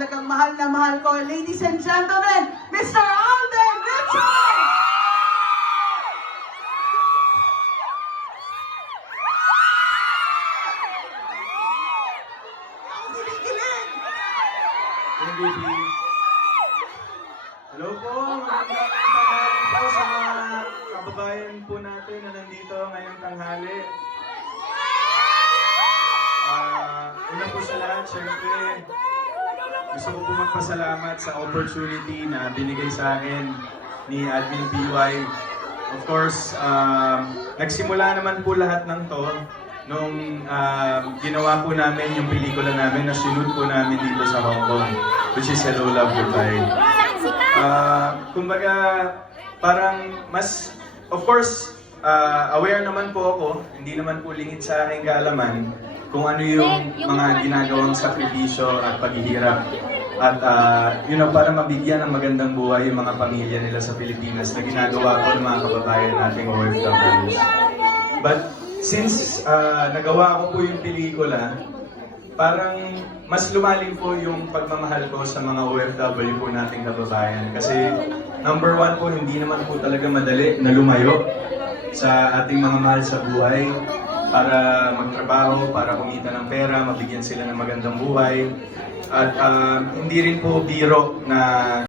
talagang mahal na mahal ko. Ladies and gentlemen, Mr. Alden Richard! Ang kinikilig! MVP. Hello po, magandang tanghali po sa mga kababayan po natin na nandito ngayong tanghali. Una po sa lahat, syempre, gusto ko po magpasalamat sa opportunity na binigay sa akin ni Admin PY. Of course, nagsimula naman po lahat ng to nung ginawa po namin yung pelikula namin na sinut po namin dito sa Hong Kong, which is Hello, Love, Goodbye. Kumbaga, parang mas, of course, aware naman po ako, hindi naman po lingid sa aking kaalaman kung ano yung mga ginagawang sakripisyo at paghihirap at para mabigyan ng magandang buhay yung mga pamilya nila sa Pilipinas na ginagawa ko ng mga kababayan nating OFWs. But since nagawa ko po yung pelikula, parang mas lumalim po yung pagmamahal ko sa mga OFW po nating kababayan. Kasi number one po, hindi naman po talaga madali na lumayo sa ating mga mahal sa buhay para magtrabaho, para kumita ng pera, mabigyan sila ng magandang buhay. At hindi rin po biro na